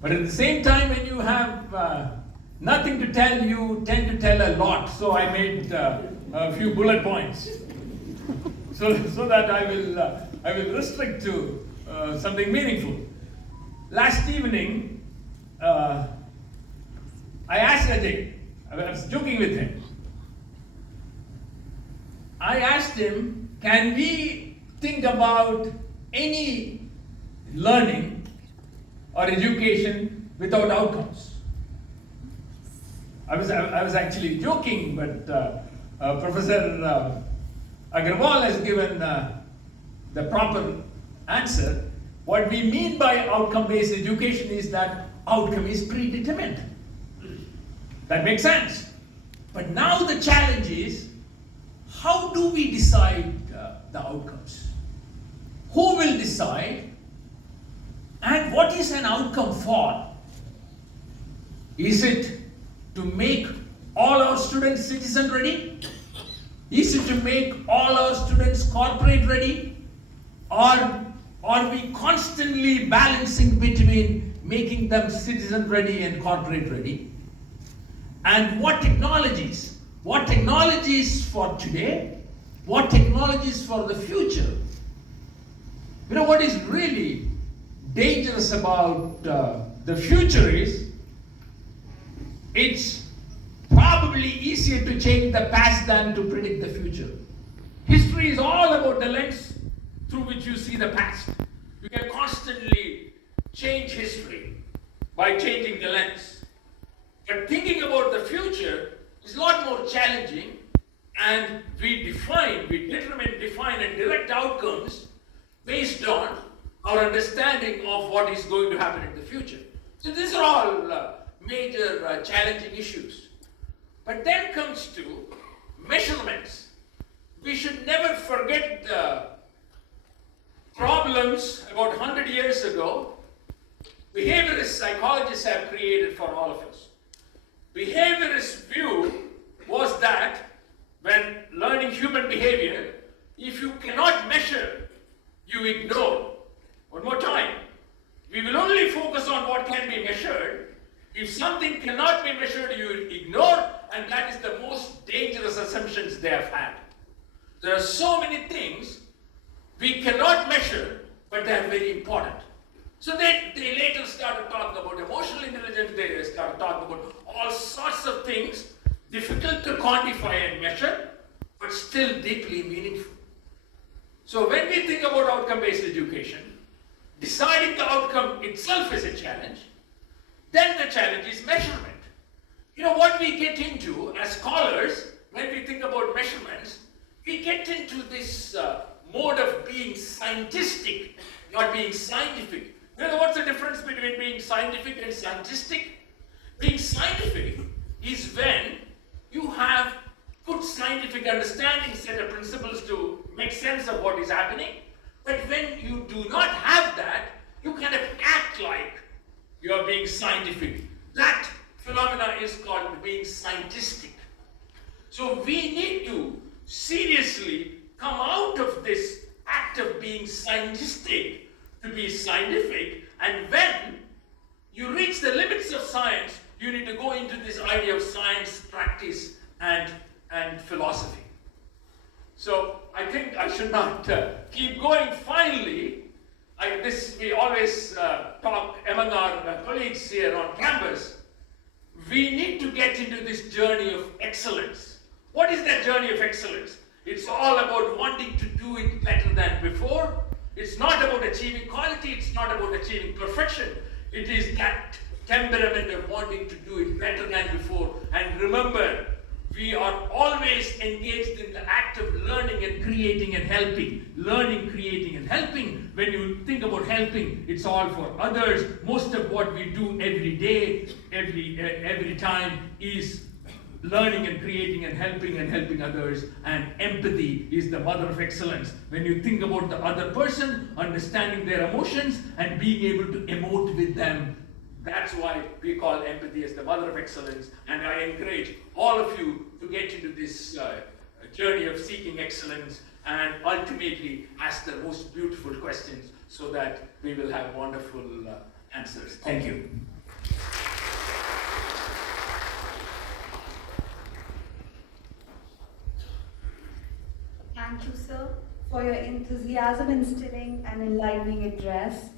But at the same time, when you have nothing to tell, you tend to tell a lot. So I made a few bullet points, so that I will restrict to something meaningful. Last evening, I asked Ajay. I was joking with him. I asked him, can we think about any learning or education without outcomes? I was actually joking, but Professor Agarwal has given the proper answer. What we mean by outcome-based education is that outcome is predetermined. That makes sense. But now the challenge is, how do we decide the outcomes? Who will decide? And what is an outcome for? Is it to make all our students citizen ready? Is it to make all our students corporate ready? Or are we constantly balancing between making them citizen ready and corporate ready? And what technologies? What technologies for today? What technologies for the future? You know what is really dangerous about the future is, it's probably easier to change the past than to predict the future. History is all about the lens through which you see the past. You can constantly change history by changing the lens. But thinking about the future is a lot more challenging, and we determine, define, and direct outcomes based on our understanding of what is going to happen in the future. So these are all major challenging issues. But then comes to measurements. We should never forget the problems about 100 years ago behaviorist psychologists have created for all of us. Behaviorist view was that when learning human behavior, if you cannot measure, you ignore. One more time. We will only focus on what can be measured. If something cannot be measured, you ignore, and that is the most dangerous assumptions they have had. There are so many things we cannot measure, but they are very important. So they later started talking about emotional intelligence, they started talking about all sorts of things, difficult to quantify and measure, but still deeply meaningful. So when we think about outcome-based education, deciding the outcome itself is a challenge. Then the challenge is measurement. You know what we get into as scholars, when we think about measurements, we get into this mode of being scientistic, not being scientific. You know what's the difference between being scientific and scientistic? Being scientific is when you have good scientific understanding, set of principles to make sense of what is happening. But when you do not have that, you kind of act like you are being scientific. That phenomena is called being scientistic. So we need to seriously come out of this act of being scientistic to be scientific, and when you reach the limits of science, you need to go into this idea of science, practice, and philosophy. So I think I should not keep going. Finally, we always talk among our colleagues here on campus. We need to get into this journey of excellence. What is that journey of excellence? It's all about wanting to do it better than before. It's not about achieving quality, it's not about achieving perfection. It is that temperament of wanting to do it better than before. And remember, we are always engaged in the act of learning and creating and helping. Learning, creating, and helping. When you think about helping, it's all for others. Most of what we do every day, every time is learning and creating and helping others. And empathy is the mother of excellence. When you think about the other person, understanding their emotions and being able to emote with them, that's why we call empathy as the mother of excellence. And I encourage all of you to get into this journey of seeking excellence and ultimately ask the most beautiful questions so that we will have wonderful answers. Thank you. Thank you, sir, for your enthusiasm instilling and enlightening address.